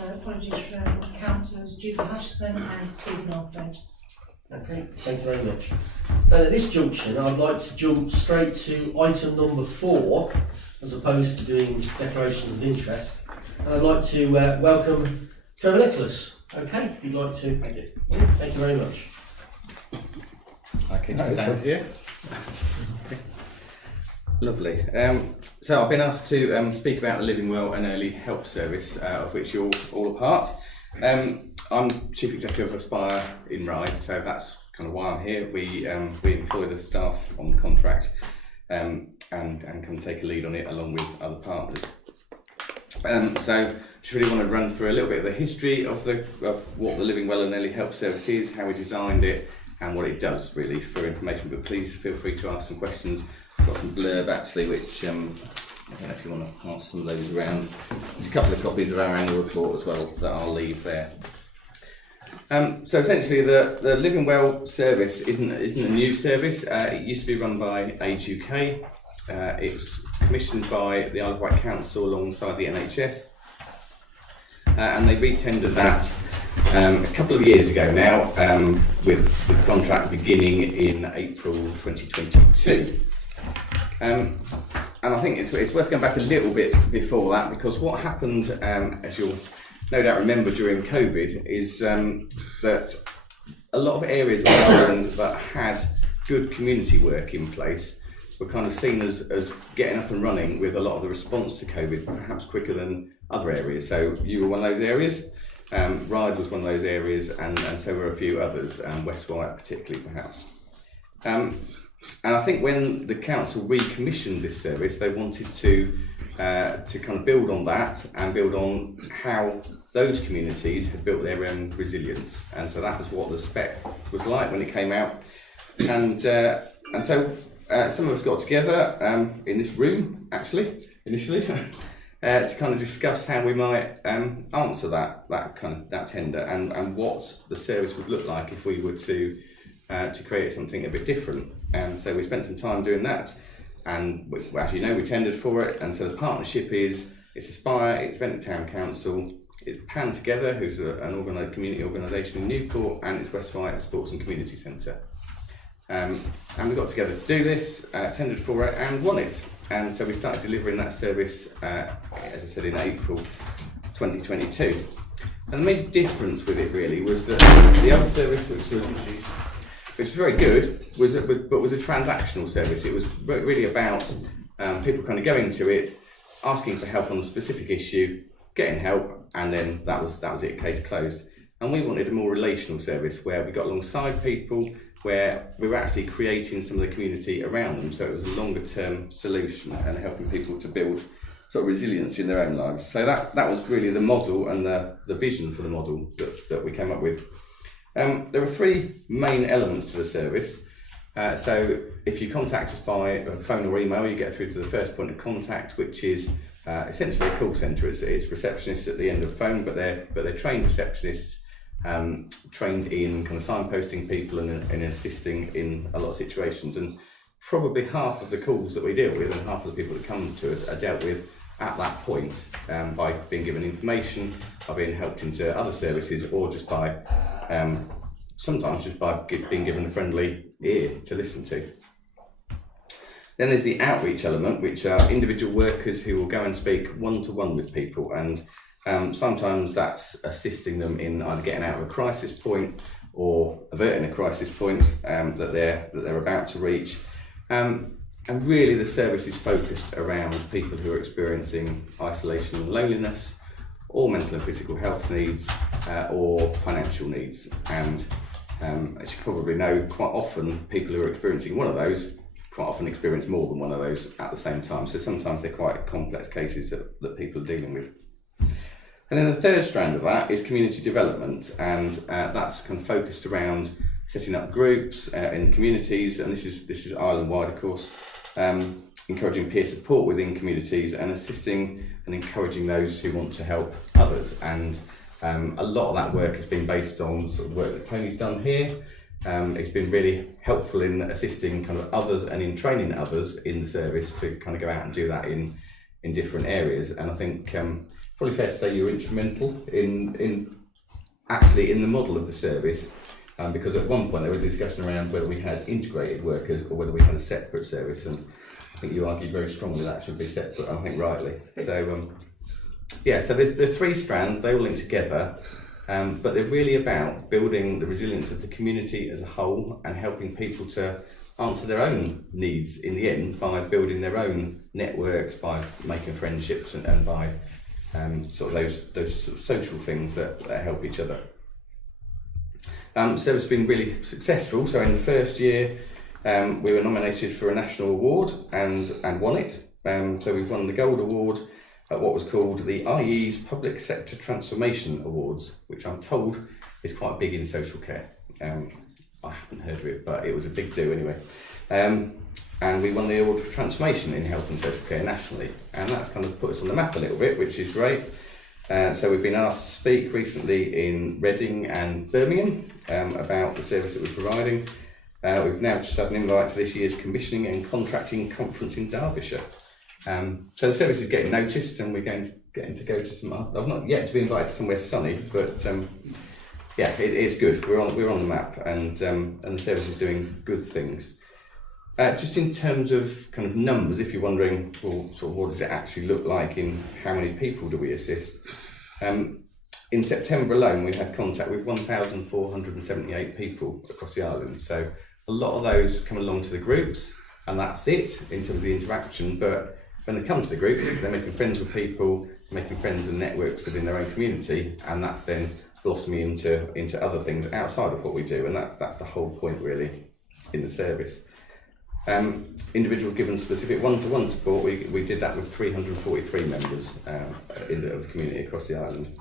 So apologies for councillors Julie Hutchison and Stephen Alfred. Okay, thank you very much. At this junction, I'd like to jump straight to item number 4, as opposed to doing declarations of interest. And I'd like to welcome Trevor Nicholas. Okay, if you'd like to. Thank you. Thank you very much. Okay, just stand here. Lovely. So I've been asked to speak about the Living Well and Early Help Service, of which you're all a part. I'm Chief Executive of Aspire in Ryde, so that's kind of why I'm here. We employ the staff on the contract and can take a lead on it along with other partners. So just really want to run through a little bit of the history of what the Living Well and Early Help Service is, how we designed it, and what it does really for information. But please feel free to ask some questions. I've got some blurb actually, which I don't know if you want to pass some of those around. There's a couple of copies of our annual report as well that I'll leave there. So essentially, the Living Well service isn't a new service. It used to be run by Age UK. It's commissioned by the Isle of Wight Council alongside the NHS, and they re-tendered that a couple of years ago now, with the contract beginning in April 2022. And I think it's worth going back a little bit before that, because what happened, as you'll no doubt remember during COVID, is that a lot of areas of Ireland that had good community work in place were kind of seen as getting up and running with a lot of the response to COVID, perhaps quicker than other areas. So you were one of those areas, Ryde was one of those areas, and so were a few others, West Wight particularly perhaps. And I think when the council recommissioned this service, they wanted to kind of build on that and build on how those communities had built their own resilience. And so that was what the spec was like when it came out. And so some of us got together in this room, actually, initially, to kind of discuss how we might answer that tender and what the service would look like if we were to create something a bit different. And so we spent some time doing that, and as you know, we tendered for it. And so the partnership it's Aspire, it's Ventnor Town Council, it's Pan Together, who's an community organisation in Newport, and it's West Wight Sports and Community Centre. And we got together to do this, tendered for it, and won it. And so we started delivering that service, as I said, in April 2022. And the major difference with it really was that the other service, which was very good, was a transactional service. It was really about people kind of going to it, asking for help on a specific issue, getting help, and then that was it, case closed. And we wanted a more relational service where we got alongside people, where we were actually creating some of the community around them. So it was a longer term solution and helping people to build sort of resilience in their own lives. So that was really the model and the vision for the model that we came up with. There are 3 main elements to the service. So if you contact us by phone or email, you get through to the first point of contact, which is essentially a call centre. It's receptionists at the end of the phone, but they're trained receptionists, trained in kind of signposting people and assisting in a lot of situations. And probably half of the calls that we deal with and half of the people that come to us are dealt with at that point, by being given information, by being helped into other services, or just by sometimes just by being given a friendly ear to listen to. Then there's the outreach element, which are individual workers who will go and speak one-to-one with people, and sometimes that's assisting them in either getting out of a crisis point or averting a crisis point that they're about to reach. And really the service is focused around people who are experiencing isolation and loneliness, or mental and physical health needs, or financial needs. And as you probably know, quite often people who are experiencing one of those quite often experience more than one of those at the same time. So sometimes they're quite complex cases that people are dealing with. And then the third strand of that is community development, and that's kind of focused around setting up groups in communities, and this is Ireland-wide, of course, encouraging peer support within communities and assisting and encouraging those who want to help others. And a lot of that work has been based on sort of work that Tony's done here. It's been really helpful in assisting kind of others and in training others in the service to kind of go out and do that in different areas. And I think probably fair to say you're instrumental in actually in the model of the service, because at one point there was a discussion around whether we had integrated workers or whether we had a separate service, and I think you argued very strongly that should be separate, I think rightly. So so there's three strands, they all link together, but they're really about building the resilience of the community as a whole and helping people to answer their own needs in the end by building their own networks, by making friendships and by sort of those social things that help each other. So it's been really successful. So in the first year we were nominated for a national award and won it. So we won the Gold Award at what was called the IE's Public Sector Transformation Awards, which I'm told is quite big in social care. I haven't heard of it, but it was a big do anyway. And we won the award for transformation in health and social care nationally, and that's kind of put us on the map a little bit, which is great. So we've been asked to speak recently in Reading and Birmingham about the service that we're providing. We've now just had an invite to this year's commissioning and contracting conference in Derbyshire. So the service is getting noticed, and we're getting to go to some. I've not yet to be invited to somewhere sunny, but it's good. We're on the map, and the service is doing good things. Just in terms of kind of numbers, if you're wondering, well, sort of what does it actually look like in how many people do we assist? In September alone, we had contact with 1,478 people across the island. So a lot of those come along to the groups, and that's it in terms of the interaction. But when they come to the groups, they're making friends with people, making friends and networks within their own community, and that's then blossoming into other things outside of what we do, and that's the whole point really in the service. Individual given specific one-to-one support, we did that with 343 members of the community across the island.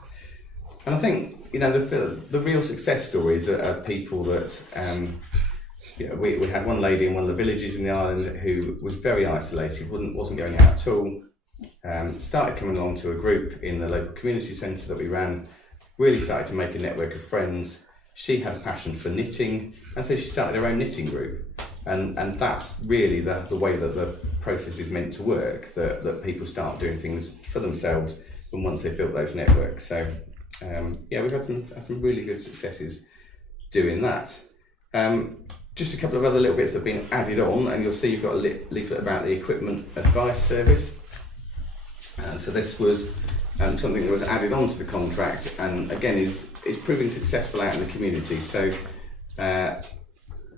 And I think the real success stories are people that we had one lady in one of the villages in the island who was very isolated, wasn't going out at all, started coming along to a group in the local community centre that we ran, really started to make a network of friends. She had a passion for knitting, and so she started her own knitting group. And that's really the way that the process is meant to work, that people start doing things for themselves and once they've built those networks. So we've had some really good successes doing that. Just a couple of other little bits that have been added on, and you'll see you've got a leaflet about the equipment advice service. So this was something that was added on to the contract, and again is proving successful out in the community. So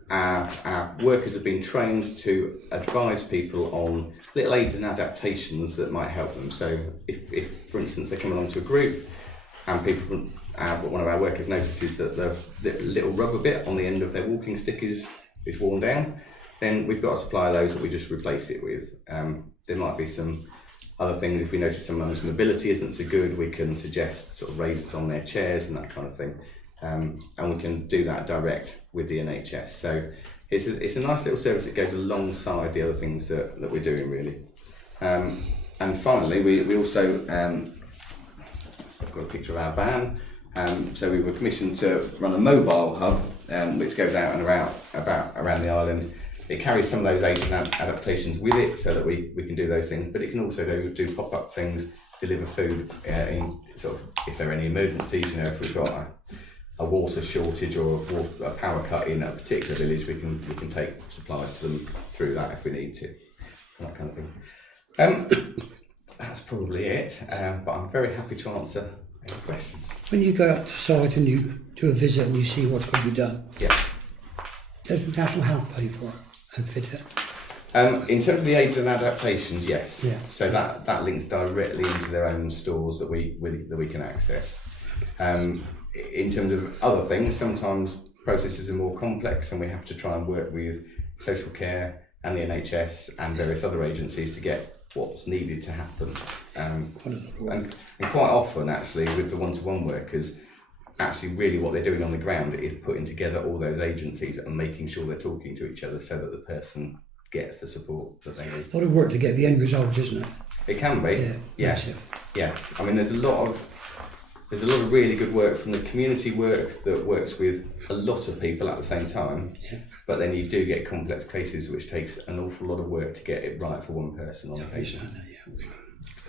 our workers have been trained to advise people on little aids and adaptations that might help them. So if for instance, they come along to a group and one of our workers notices that the little rubber bit on the end of their walking stick is worn down, then we've got a supply of those that we just replace it with. There might be some other things. If we notice someone's mobility isn't so good, we can suggest sort of raisers on their chairs and that kind of thing. And we can do that direct with the NHS. So it's a nice little service that goes alongside the other things that we're doing really. And finally, we also, I've got a picture of our van. So we were commissioned to run a mobile hub, which goes out and around the island. It carries some of those aids and adaptations with it so that we can do those things, but it can also do pop-up things, deliver food in sort of, if there are any emergencies, if we've got a water shortage or a power cut in a particular village, we can take supplies to them through that if we need to, that kind of thing. That's probably it, but I'm very happy to answer any questions. When you go out to site and you do a visit and you see what's got to be done, does National Health pay for it and fit it? In terms of the aids and adaptations, yes. Yeah. So that links directly into their own stores that we can access. In terms of other things, sometimes processes are more complex and we have to try and work with social care and the NHS and various other agencies to get what's needed to happen. And quite often, actually, with the one-to-one workers, actually really what they're doing on the ground is putting together all those agencies and making sure they're talking to each other so that the person gets the support that they need. A lot of work to get the end result, isn't it? It can be. Yeah. Yeah. I mean, there's a lot of really good work from the community work that works with a lot of people at the same time. Yeah. But then you do get complex cases which takes an awful lot of work to get it right for one person on the case.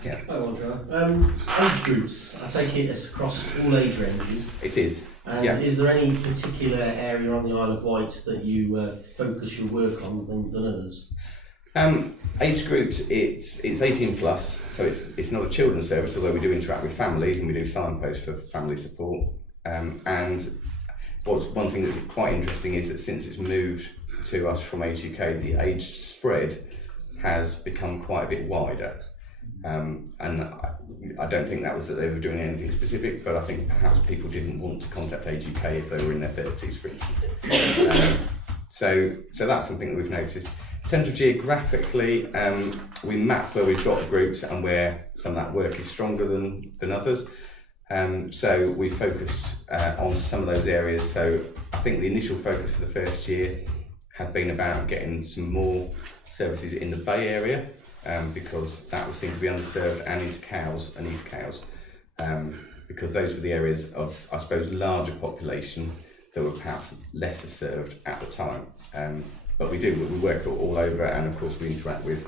Yeah, Oh, age groups, I take it it's across all age ranges. it is. And Yeah. is there any particular area on the Isle of Wight that you focus your work on than others? Age groups, it's 18 plus, so it's not a children's service, although we do interact with families and we do signposts for family support. And one thing that's quite interesting is that since it's moved to us from Age UK, the age spread has become quite a bit wider. And I don't think that was that they were doing anything specific, but I think perhaps people didn't want to contact Age UK if they were in their 30s, for instance. So that's something that we've noticed. In terms of geographically, we map where we've got groups and where some of that work is stronger than others. So we focused on some of those areas. So I think the initial focus for the first year had been about getting some more services in the Bay area, because that would seem to be underserved, and into Cowes and East Cowes, because those were the areas of, I suppose, larger population that were perhaps lesser served at the time. But we work all over, and of course we interact with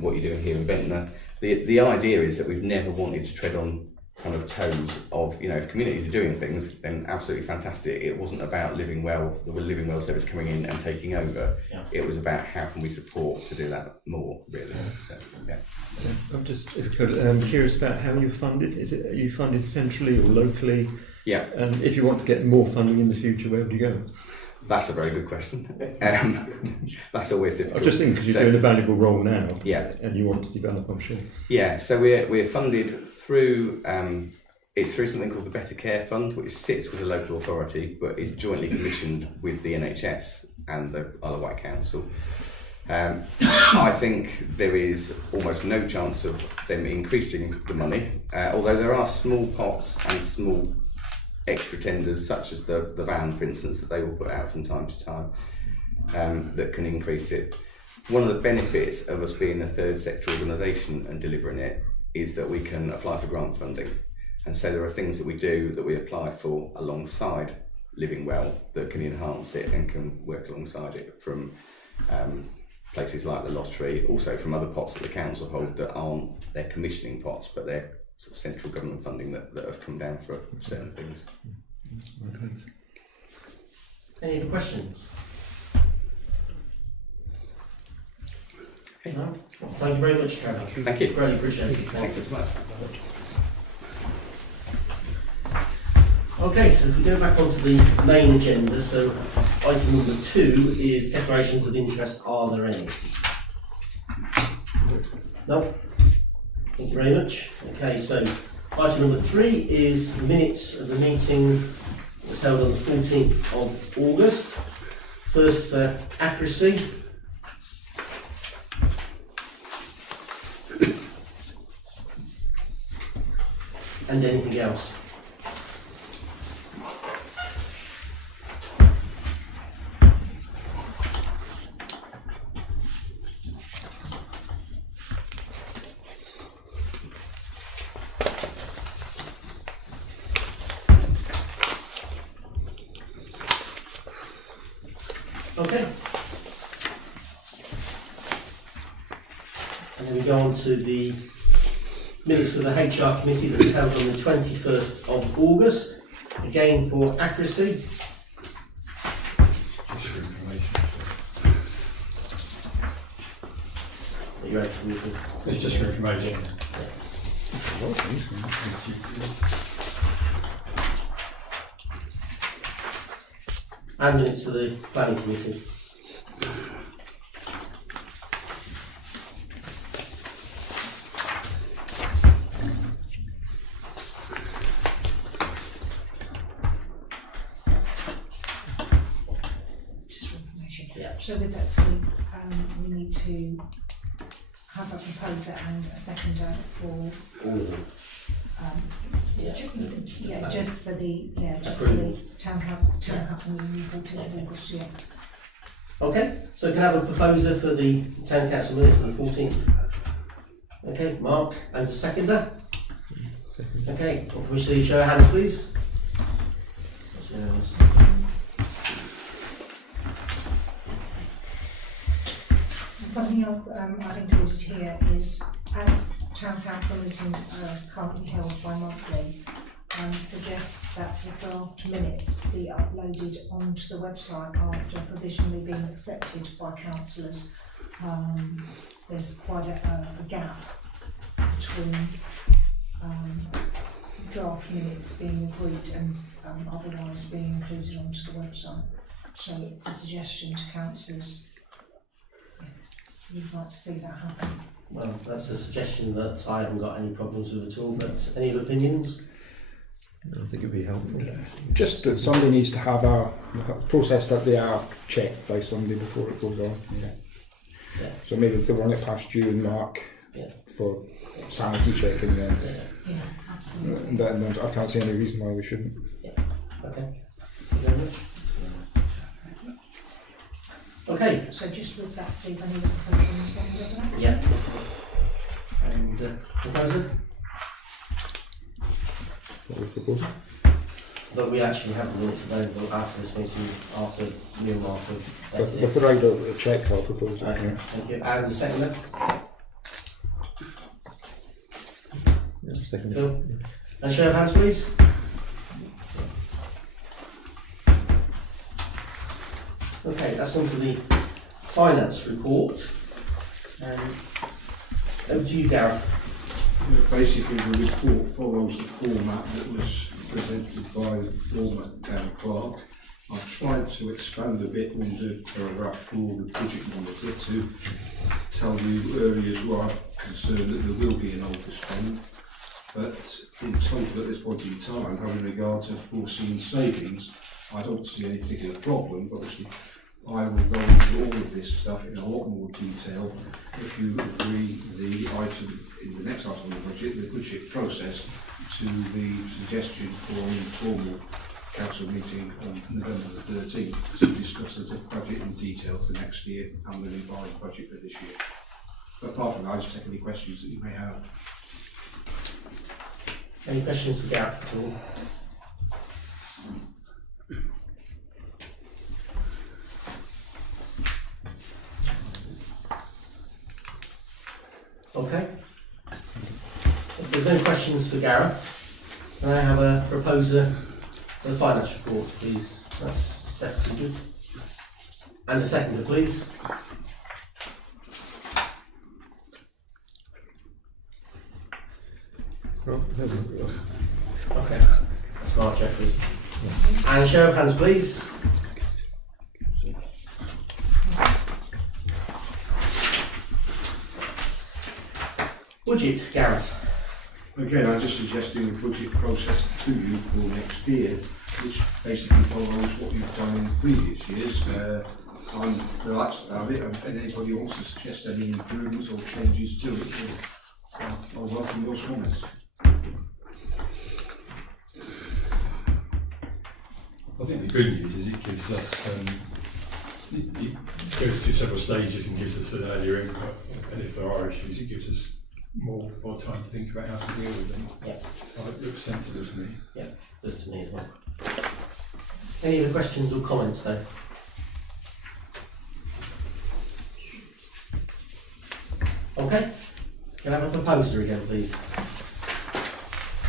what you're doing here in Ventnor. The idea is that we've never wanted to tread on kind of toes of, if communities are doing things, then absolutely fantastic. It wasn't about Living Well, the Living Well service coming in and taking over. Yeah. It was about how can we support to do that more, really. So, yeah. I'm just, if you could, curious about how you're funded. Are you funded centrally or locally? Yeah. And if you want to get more funding in the future, where would you go? That's a very good question. That's always difficult. I just think because you're doing a valuable role now, yeah, and you want to develop, I'm sure. Yeah, so we're funded through it's through something called the Better Care Fund, which sits with a local authority but is jointly commissioned with the NHS and the Isle of Wight Council. I think there is almost no chance of them increasing the money, although there are small pots and small extra tenders, such as the van, for instance, that they will put out from time to time, that can increase it. One of the benefits of us being a third sector organisation and delivering it is that we can apply for grant funding, and so there are things that we do that we apply for alongside Living Well that can enhance it and can work alongside it, from places like the lottery, also from other pots that the council hold that aren't their commissioning pots, but they're sort of central government funding that have come down for certain things. Any other questions? Okay, no. Well, thank you very much, Trevor. Thank you. Greatly appreciate it. Thanks so much. Okay, so if we go back onto the main agenda, so item number 2 is declarations of interest. Are there any? No? Thank you very much. Okay, so item number 3 is the minutes of the meeting that was held on the 14th of August. First, for accuracy. And anything else? Okay. And then we go on to the minutes of the HR committee that was held on the 21st of August. Again, for accuracy. Are you ready to read it? It's just for information. And minutes of the planning committee. So with that, so we need to have a proposer and a seconder for All of them. just for the for the town council meeting 14th of August. Yeah. Okay, so can I have a proposer for the town council minutes on the 14th? Okay, Mark, and a seconder? Okay, can we see show of hands, please? And something else I've included here is, as town council meetings are currently held bi-monthly, suggests that the draft minutes be uploaded onto the website after provisionally being accepted by councillors. There's quite a gap between draft minutes being agreed and otherwise being included onto the website. So it's a suggestion to councillors if you'd like to see that happen. Well, that's a suggestion that I haven't got any problems with at all, but any opinions? I think it'd be helpful. Just that somebody needs to have a process that they are checked by somebody before it goes on. Yeah. So maybe if they run it past you and Mark for sanity checking, then Yeah, absolutely. and then I can't see any reason why we shouldn't. Okay. Thank you very much. Okay. So just with that, Steve, I need a proposal in a second of that. Yeah. And proposer? What was proposed? That we actually have the minutes available after this meeting, after you and Mark have With vetted the right of check, I'll propose it. it. Okay, thank you. And the seconder? Yeah, second. Phil? And show of hands, please. Okay, that's on to the finance report. Over to you, Gareth. Basically, the report follows the format that was presented by the former town clerk. I've tried to expand a bit on the paragraph 4 of the budget monitor to tell you areas where I'm concerned that there will be an overspend. But in total, at this point in time, having regard to foreseen savings, I don't see any particular problem. But obviously, I will go into all of this stuff in a lot more detail if you agree the item in the next item of the budget process, to the suggestion for an informal council meeting on November the 13th to discuss the budget in detail for next year and the revised budget for this year. But apart from that, I just take any questions that you may have. Any questions for Gareth at all? Okay. If there's no questions for Gareth, then I have a proposer for the finance report, please. That's Steph Tingley. And a seconder, please. Okay, that's Mark Jeffries. And a show of hands, please. Budget, Gareth. Again, I'm just suggesting a budget process to you for next year, which basically follows what you've done in previous years. I'm relaxed about it, and if anybody wants to suggest any improvements or changes to it, then I'll welcome those comments. I think the good news is it gives us, it goes through several stages and gives us an earlier input, and if there are issues, it gives us more time to think about how to deal with them. Yeah. It looks sensible to me. Yeah, does to me as well. Any other questions or comments though? Okay, can I have a proposer again, please?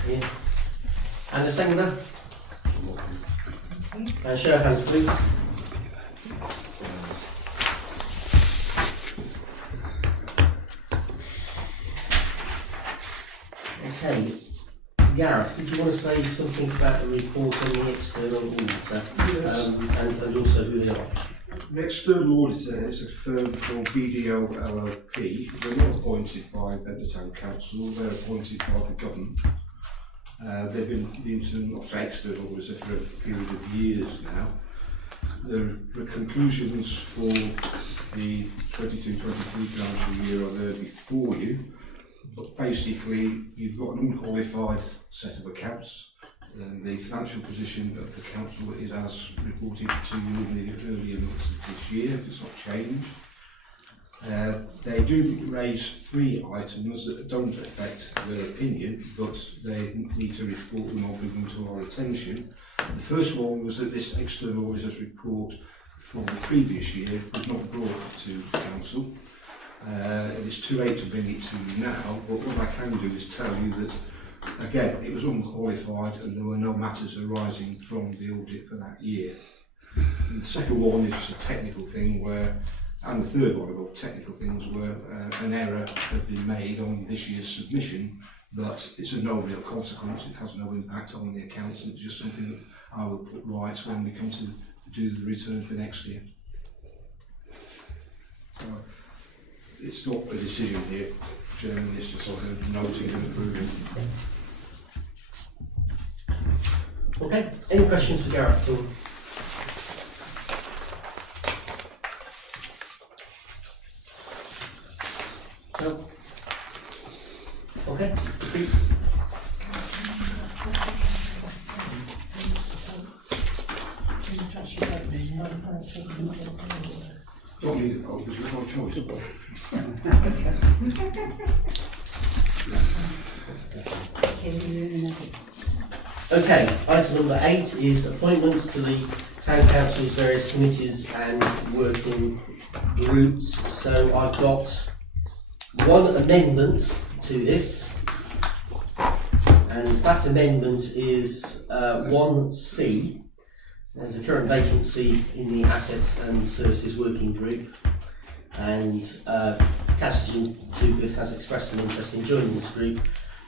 Yeah. And a seconder? And show of hands, please. Okay, Gareth, did you want to say something about the report on the external auditor? Yes. And also who they are? The external auditor is a firm called BDO LLP. They're not appointed by Ventnor Town Council, they're appointed by the government. They've been the internal or external auditor for a period of years now. The conclusions for the 22-23 financial year are there before you. But basically, you've got an unqualified set of accounts, and the financial position of the council is as reported to you in the earlier months of this year, if it's not changed. They do raise 3 items that don't affect their opinion, but they need to report them or bring them to our attention. The first one was that this external auditor's report for the previous year was not brought to council. It's too late to bring it to you now, but what I can do is tell you that, again, it was unqualified and there were no matters arising from the audit for that year. And the second one is just a technical thing and the third one of technical things where an error had been made on this year's submission, but it's of no real consequence. It has no impact on the accounts. It's just something that I will put right when we come to do the return for next year. So it's not a decision here, Chairman. It's just sort of noting and approving. Okay, any questions for Gareth at all? No? Okay, Pete? Don't need a vote because we've no choice. Okay, item number 8 is appointments to the Town Council's various committees and working groups. So I've got one amendment to this, and that amendment is 1C. There's a current vacancy in the Assets and Services Working Group, and Councillor Toogood has expressed an interest in joining this group.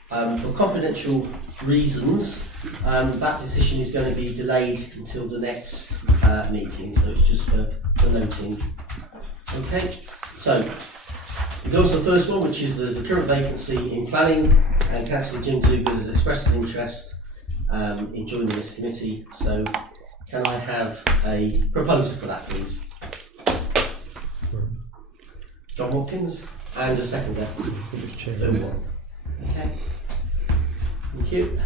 For confidential reasons, that decision is going to be delayed until the next meeting, so it's just for noting. Okay, so it goes to the first one, which is there's a current vacancy in planning, and Councillor Jim Toogood has expressed an interest in joining this committee. So can I have a proposal for that, please? John Watkins, and a seconder. Phil Warren. Okay. Thank you.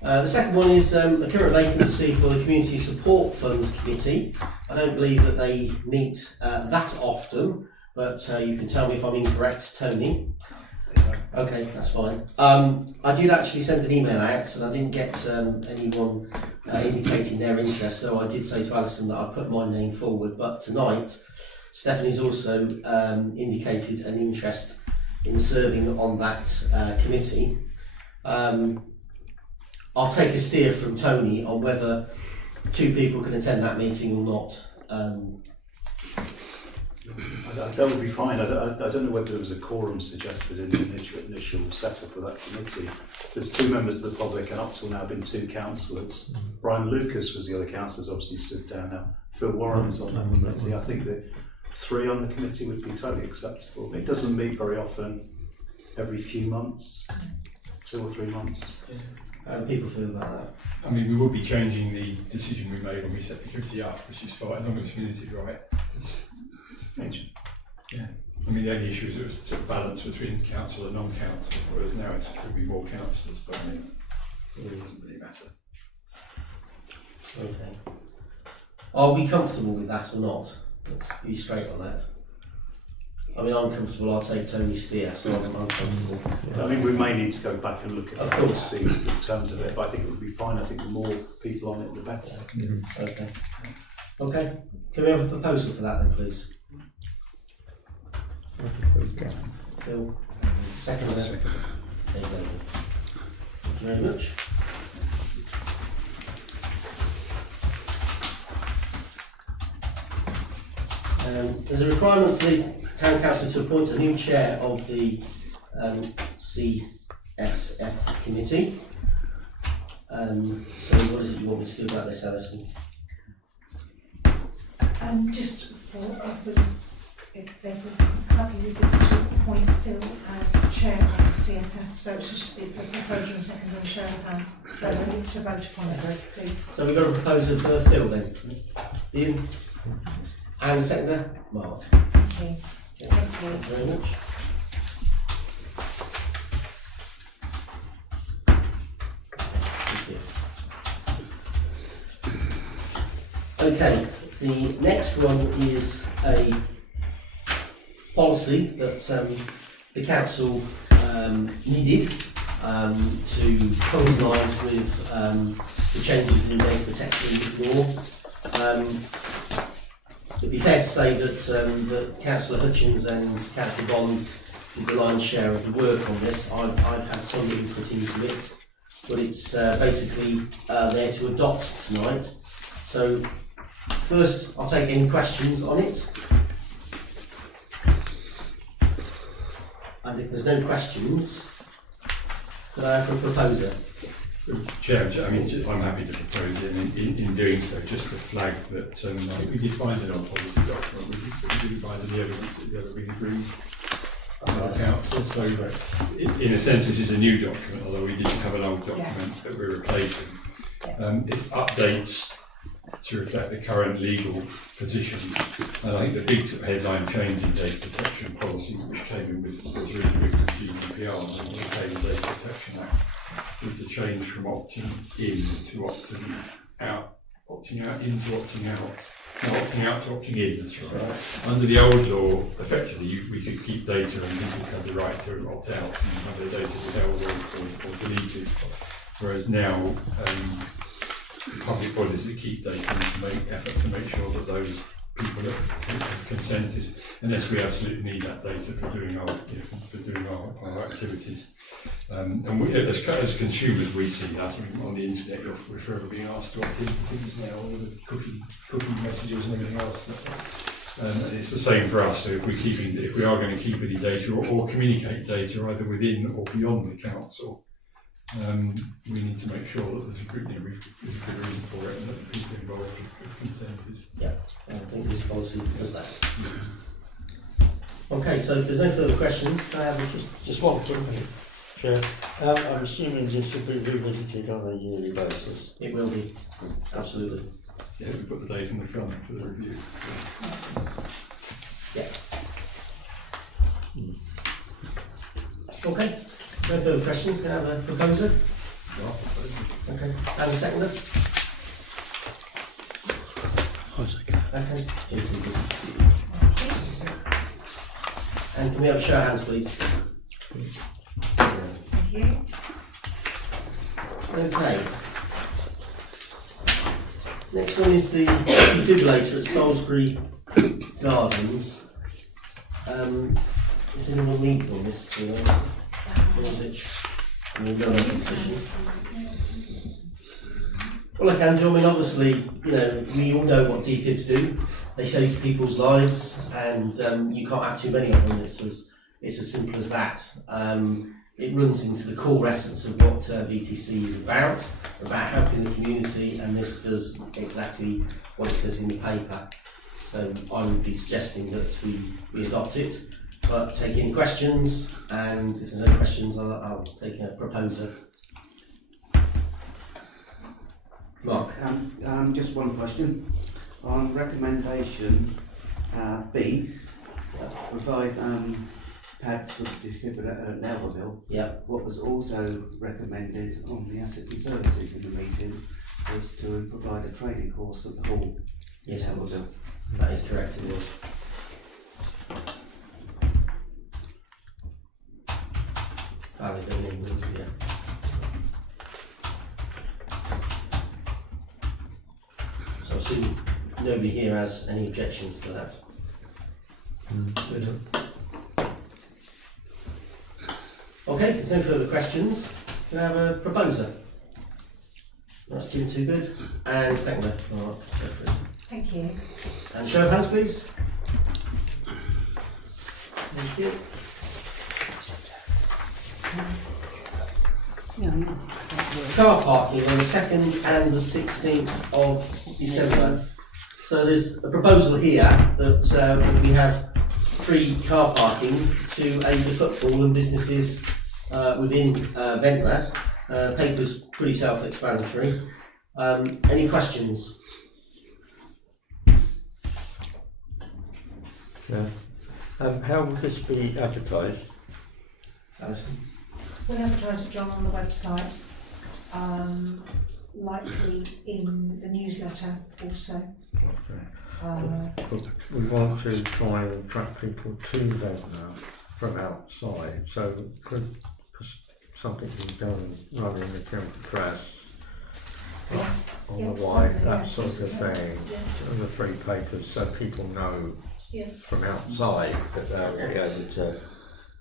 The second one is a current vacancy for the Community Support Funds Committee. I don't believe that they meet that often, but you can tell me if I'm incorrect, Tony. Okay, that's fine. I did actually send an email out and I didn't get anyone indicating their interest, so I did say to Alison that I put my name forward, but tonight Stephanie's also indicated an interest in serving on that committee. I'll take a steer from Tony on whether 2 people can attend that meeting or not. That would be fine. I don't know whether there was a quorum suggested in the initial setup of that committee. There's 2 members of the public and up till now been 2 councillors. Brian Lucas was the other councillor, who's obviously stood down now. Phil Warren is on that committee. I think that 3 on the committee would be totally acceptable. It doesn't meet very often, every few months, 2 or 3 months. How do people feel about that? I mean, we will be changing the decision we made when we set the committee up, which is fine, as long as the community is right. Yeah. I mean, the only issue is it was a balance between council and non-council, whereas now it's going to be more councillors, but I mean, it really doesn't really matter. Okay. Are we comfortable with that or not? Let's be straight on that. I mean, I'm comfortable, I'll take Tony's steer, so I'm comfortable. I mean, we may need to go back and look at Of the course. policy in terms of it, but I think it would be fine. I think the more people on it, the better. Okay. Okay. Can we have a proposal for that then, please? Phil, second. There you go. Thank you very much. There's a requirement for the Town Council to appoint a new chair of the CSF committee. So what is it you want me to do about this, Alison? Just for, if they were happy with this, to appoint Phil as chair of CSF. So it's a proposal and second on show of hands. So I need to vote upon it, please. So we've got a proposal for Phil then. Ian? And seconder? Mark. Thank you. Okay. Thank you very much. Okay, the next one is a policy that the council needed to coincide with the changes in data protection law. it'd be fair to say that that Councillor Hutchins and Councillor Bond did the lion's share of the work on this. I've had some input into it, but it's basically there to adopt tonight. So first, I'll take any questions on it. And if there's no questions, could I have a proposer? Chair, I mean, I'm happy to propose it, and in doing so, just to flag that I think we did find it on policy document, we didn't find any evidence that the other been agreed council. So, in a sense, this is a new document, although we didn't have an old document that we're replacing. It updates to reflect the current legal position, and I think the big sort of headline change in data protection policy, which came in with was really big with GDPR and the Data Protection Act, was the change from opting in to opting out, opting out into opting out, no, opting out to opting in. That's right. Under the old law, effectively, we could keep data and people had the right to opt out and have their data withheld or deleted, whereas now. Public bodies that keep data need to make efforts to make sure that those people that have consented, unless we absolutely need that data for doing our activities. And we, as consumers, we see that on the internet. We're forever being asked to opt into things now, all the cookie messages and everything else. And it's the same for us. So if we are going to keep any data or communicate data either within or beyond the council. We need to make sure that there's a good reason for it and that the people involved have consented. Yeah, I think this policy does that. Okay, so if there's no further questions, can I have just one quick thing, Chair. I'm assuming this will be revisited on a yearly basis. It will be, absolutely. Yeah, we put the date in the front for the review. Yeah. Okay. No further questions, can I have a proposer? Okay, and a seconder? Okay. And can we have a show of hands, please? Thank you. Okay. Next one is the defibrillator at Salisbury Gardens. Is anyone need on this? Or is it? I mean, no decision. Well, I can do. I mean, obviously, we all know what defibs do. They save people's lives, and you can't have too many of them. It's as simple as that. It runs into the core essence of what VTC is about helping the community, and this does exactly what it says in the paper. So I would be suggesting that we adopt it. But take any questions, and if there's no questions, I'll take a proposer. Mark. Just one question. On recommendation B, provide pads for the defibrillator at Levelville. Yep. What was also recommended on the assets and services in the meeting was to provide a training course at the hall. Yes, it was. That is correct, it was. Valid in England, yeah. So I assume nobody here has any objections to that. Okay, if there's no further questions, can I have a proposer? That's Jim Too Good. And seconder. Thank you. And show of hands, please. Thank you. Car parking on the 2nd and the 16th of December. So there's a proposal here that we have free car parking to aid the footfall and businesses within Ventnor. Paper's pretty self-explanatory. Any questions? Yeah. How will this be advertised? Alison? We'll advertise it, John, on the website, likely in the newsletter also. We want to try and attract people to Ventnor from outside, so could something be done running the county press Yes. on Yeah, the way, something, that yeah, sort just, of thing, yeah. and the free papers, so people know Yeah. from outside that they'll be able to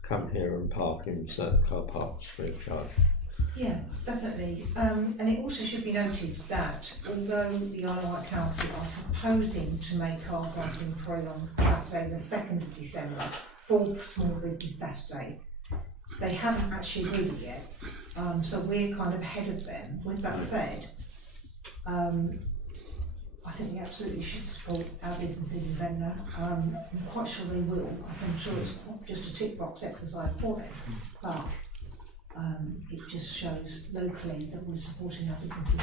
come here and park in certain car parks free of charge. Yeah, definitely. And it also should be noted that although the Isle of Wight Council are proposing to make car parking free on Saturday the 2nd of December for Small Business Saturday, they haven't actually agreed it yet. So we're kind of ahead of them. With that said, I think we absolutely should support our businesses in Ventnor. I'm quite sure they will. I'm sure it's not just a tick box exercise for them, but it just shows locally that we're supporting our businesses.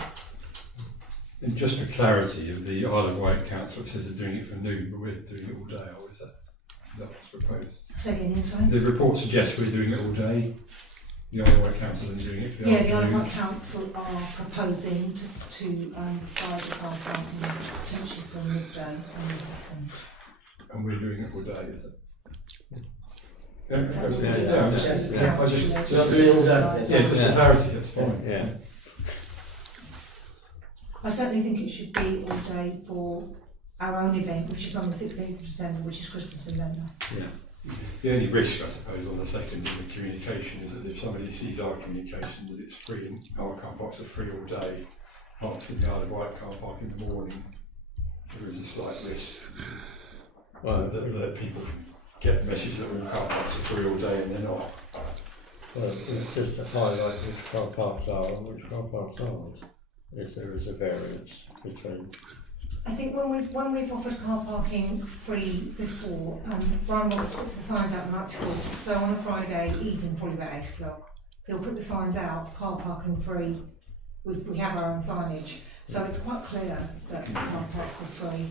And just for clarity, of the Isle of Wight Council, it says they're doing it for noon, but we're doing it all day, or is that what's proposed? Say again, sorry? The report suggests we're doing it all day. The Isle of Wight Council are doing it for the Yeah, afternoon. the Isle of Wight Council are proposing to provide the car parking potentially for midday on the 2nd. And we're doing it all day, is it? That was the Just for clarity, that's fine. Yeah. I certainly think it should be all day for our own event, which is on the 16th of December, which is Christmas in Ventnor. Yeah. The only risk, I suppose, on the 2nd in the communication is that if somebody sees our communication that it's free and our car parks are free all day, parks in the Isle of Wight car park in the morning, there is a slight risk that people get the message that all car parks are free all day and they're not. Well, it's just to highlight which car parks are and which car parks aren't, if there is a variance between. I think when we've offered car parking free before, Brian Roberts puts the signs out the night before. So on a Friday evening, probably about 8 o'clock, he'll put the signs out, car parking free. We have our own signage, so it's quite clear that car parks are free.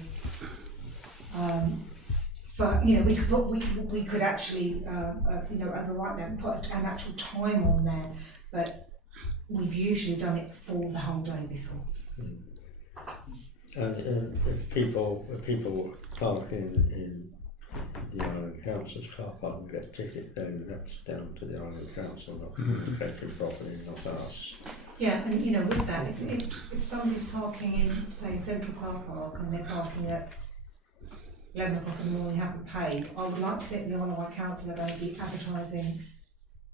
But you know, we could actually overwrite that and put an actual time on there, but we've usually done it for the whole day before. And if people park in the Island Council's car park and get a ticket, then that's down to the Island Council, not affecting property, not us. Yeah, and you know, with that, if somebody's parking in, say, Central Car Park and they're parking at 11 o'clock in the morning, haven't paid, I would like to think the Isle of Wight Council are going to be advertising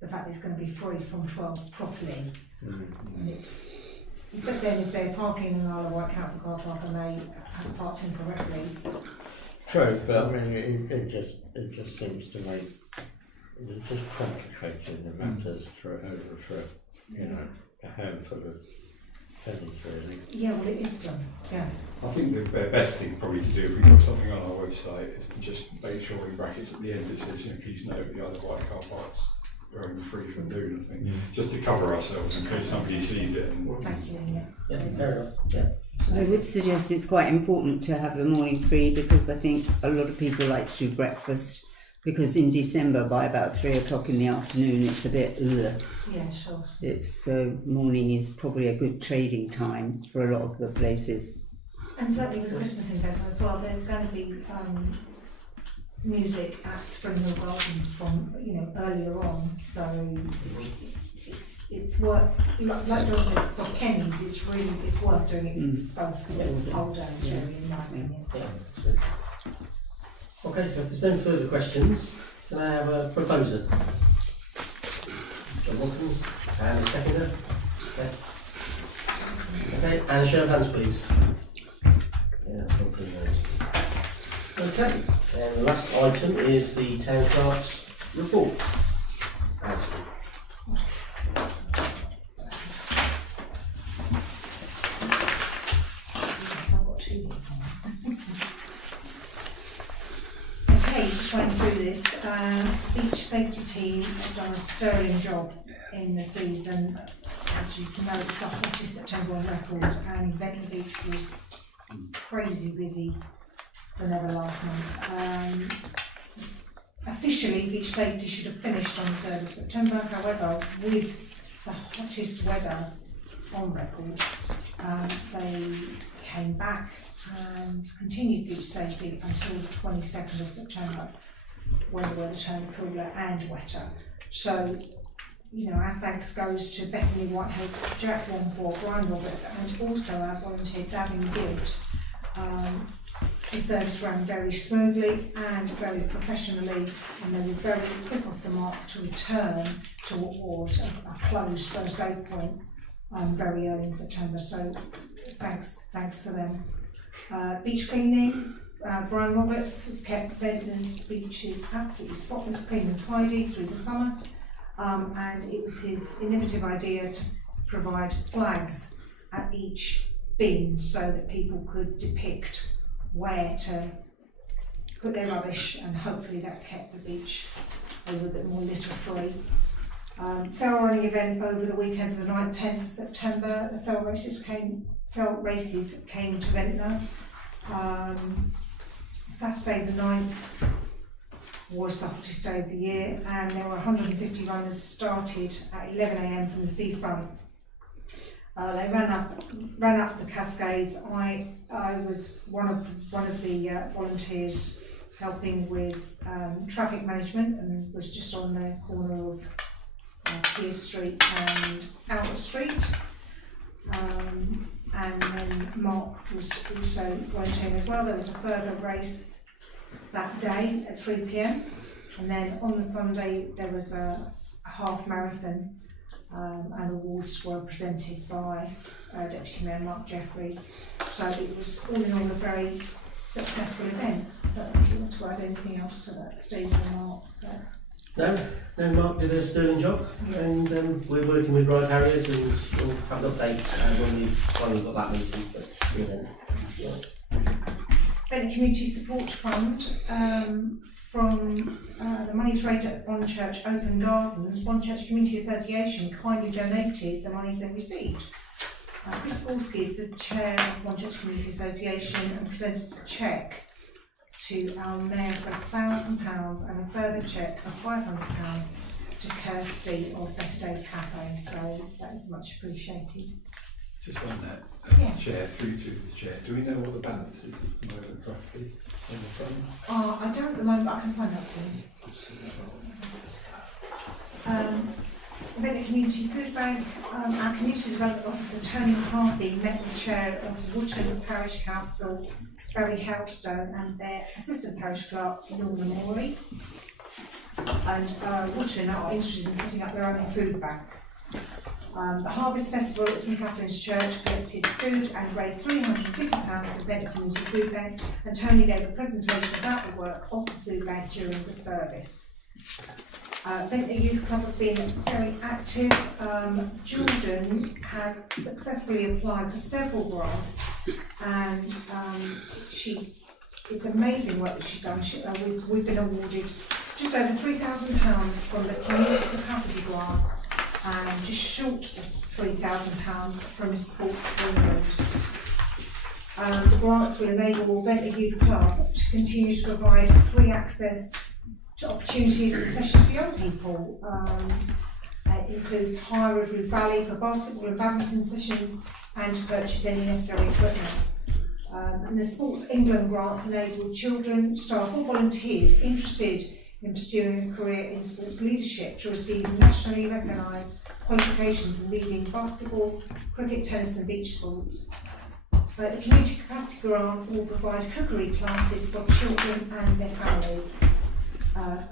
the fact that it's going to be free from 12 properly. And but then if they're parking in the Isle of Wight Council car park and they have parked incorrectly. True, but I mean, it just seems to make it just complicating the matters for a handful of pennies, really. Yeah, well, it is done. Yeah. I think the best thing probably to do if we put something on our website is to just make sure in brackets at the end it says, please note the Isle of Wight car parks are only free from noon, I think, just to cover ourselves in case somebody sees it. Thank you. Yeah, fair enough. Yeah. I would suggest it's quite important to have the morning free because I think a lot of people like to do breakfast because in December by about 3 o'clock in the afternoon it's a bit ugh. Yeah, sure. It's morning is probably a good trading time for a lot of the places. And certainly with Christmas in Ventnor as well, there's going to be music at Spring Hill Gardens from earlier on, so it's worth, like John said, for pennies it's worth doing it both for the whole day, in my opinion. Okay, so if there's no further questions, can I have a proposer? John Watkins, and a seconder? Okay, and a show of hands please. Yeah, that's gone through those. Okay, and the last item is the Town Clerk's report. Alison. I've got 2 minutes on. Okay, just running through this. Beach safety team have done a sterling job in the season. As you can know, it's the hottest September on record, and Ventnor Beach was crazy busy than ever last month. Officially, beach safety should have finished on the 3rd of September. However, with the hottest weather on record, they came back and continued beach safety until the 22nd of September, when the weather turned cooler and wetter. So our thanks goes to Bethany Whitehead, Jack Wongfor, Brian Roberts, and also our volunteer Davin Gibbs. The service ran very smoothly and very professionally, and they were very quick off the mark to return to what was a closed first aid point very early in September. So thanks to them. Beach cleaning. Brian Roberts has kept Ventnor's beaches absolutely spotless, clean and tidy through the summer, and it was his innovative idea to provide flags at each bin so that people could depict where to put their rubbish, and hopefully that kept the beach a little bit more litter free. Fell running event over the weekend of the 9th, 10th of September. The fell races came to Ventnor. Saturday the 9th was the hottest day of the year, and there were 150 runners started at 11 AM from the seafront. They ran up the Cascades. I was one of the volunteers helping with traffic management, and was just on the corner of Piers Street and Albert Street. And then Mark was also volunteering as well. There was a further race that day at 3 PM, and then on the Sunday there was a half marathon, and awards were presented by Deputy Mayor Mark Jeffries. So it was all in all a very successful event. But if you want to add anything else to that, Steve or Mark? No, Mark did a sterling job, and we're working with Ride Harriers, and we'll have an update when we've finally got that meeting. Then the Community Support Fund, from the monies raised at Bond Church Open Gardens, Bond Church Community Association kindly donated the monies they received. Chris Gorski is the chair of Bond Church Community Association and presented a cheque to our mayor for £1,000 and a further cheque of £500 to Kirsty of Better Days Cafe, so that is much appreciated. Just on that, Yeah. chair, through to the chair, do we know what the balance is at the moment roughly on the fund? I don't at the moment, but I can find out for you. Ventnor Community Food Bank, our Community Development Officer Tony McCarthy met the chair of Wootton Parish Council, Barry Helstone, and their assistant parish clerk, Lorna Morley. And Wootton are interested in setting up their own food bank. The Harvest Festival at St Catherine's Church collected food and raised £350 for Ventnor Community Food Bank, and Tony gave a presentation about the work of the food bank during the service. Ventnor Youth Club have been very active. Jordan has successfully applied for several grants, and it's amazing work that she's done. We've been awarded just over £3,000 from the Community Capacity Grant, and just short of £3,000 from Sports for England. The grants will enable Ventnor Youth Club to continue to provide free access to opportunities and sessions for young people. It includes hire of Roof Valley for basketball and badminton sessions, and to purchase any necessary equipment. And the Sports England grants enable children, staff or volunteers interested in pursuing a career in sports leadership to receive nationally recognised qualifications in leading basketball, cricket, tennis and beach sports. The Community Capacity Grant will provide cookery classes for children and their families.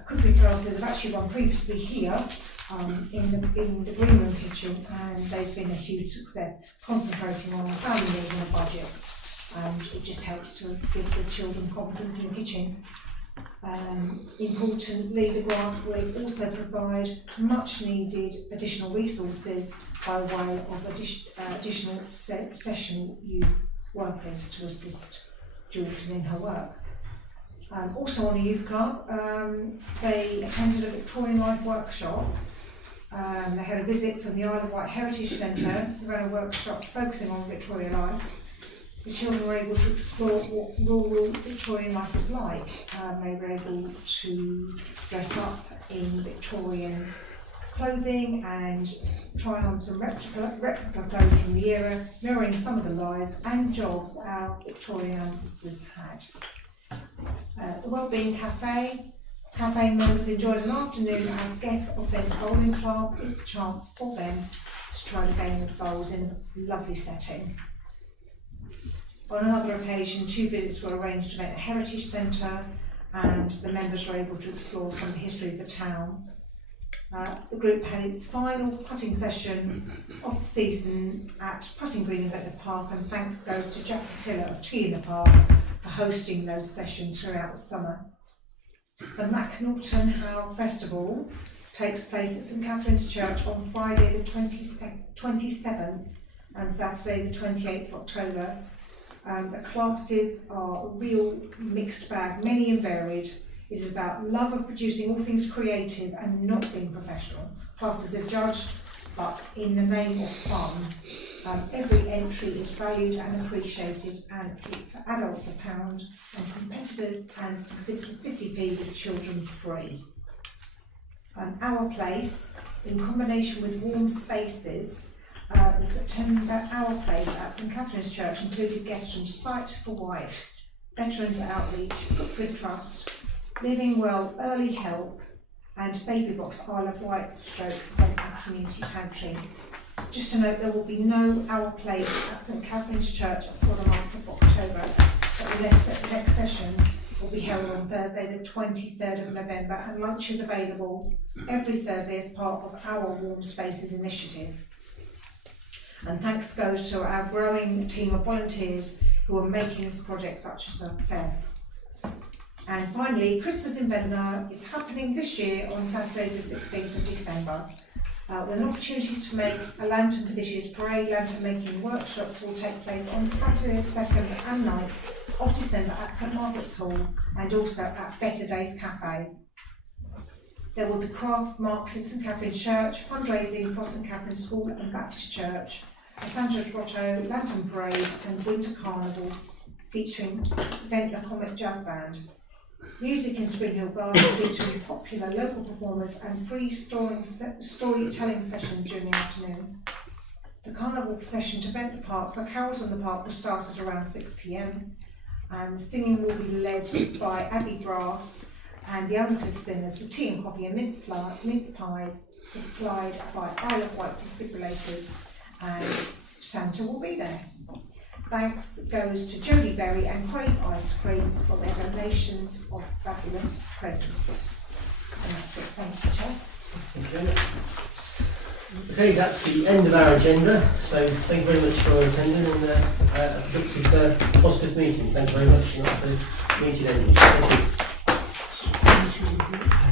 Cookery classes have actually run previously here in the green room kitchen, and they've been a huge success, concentrating on family meals and a budget, and it just helps to give the children confidence in the kitchen. Importantly, the grant will also provide much needed additional resources by way of additional sessional youth workers to assist Jordan in her work. Also on the youth club, they attended a Victorian Life workshop. They had a visit from the Isle of Wight Heritage Centre. They ran a workshop focusing on Victorian life. The children were able to explore what rural Victorian life was like. They were able to dress up in Victorian clothing and try on some replica clothes from the era, mirroring some of the lives and jobs our Victorian ancestors had. The Wellbeing Cafe, Cafe members enjoyed an afternoon as guests of their bowling club. It was a chance for them to try the game of bowls in a lovely setting. On another occasion, 2 visits were arranged to Ventnor Heritage Centre, and the members were able to explore some of the history of the town. The group had its final putting session of the season at Putting Green in Ventnor Park, and thanks goes to Jack Patilla of Tea in the Park for hosting those sessions throughout the summer. The Macnaughton Howe Festival takes place at St Catherine's Church on Friday the 27th and Saturday the 28th of October. The classes are a real mixed bag, many and varied. It is about love of producing all things creative and not being professional. Classes are judged, but in the name of fun. Every entry is valued and appreciated, and it's for adults £1 and competitors and exhibitors 50p with children free. Our Place, in combination with Warm Spaces, the September Our Place at St Catherine's Church included guests from Sight for White, Veterans Outreach, Footprint Trust, Living Well Early Help, and Baby Box Isle of Wight Ventnor Community Pantry. Just to note, there will be no Our Place at St Catherine's Church for the month of October, but the next session will be held on Thursday the 23rd of November, and lunch is available every Thursday as part of our Warm Spaces initiative. And thanks goes to our growing team of volunteers who are making this project such a success. And finally, Christmas in Ventnor is happening this year on Saturday the 16th of December. With an opportunity to make a lantern for this year's parade, lantern making workshops will take place on Saturday the 2nd and 9th of December at St Margaret's Hall and also at Better Days Cafe. There will be craft marks in St Catherine's Church, fundraising for St Catherine's School and Baptist Church, a Santa's Grotto, lantern parade and winter carnival featuring Ventnor Comic Jazz Band. Music in Spring Hill Gardens featuring popular local performers and free storytelling sessions during the afternoon. The carnival procession to Ventnor Park for carols in the park will start at around 6 p.m. and the singing will be led by Abbey Brass and the Uncliff Singers with tea and coffee and mince pies supplied by Isle of Wight defibrillators, and Santa will be there. Thanks goes to Jodie Berry and Craig Ice Cream for their donations of fabulous presents. And that's it. Thank you, Chair. Okay, that's the end of our agenda. So thank you very much for attending and a productive, positive meeting. Thank you very much. And that's the meeting ended. Thank you.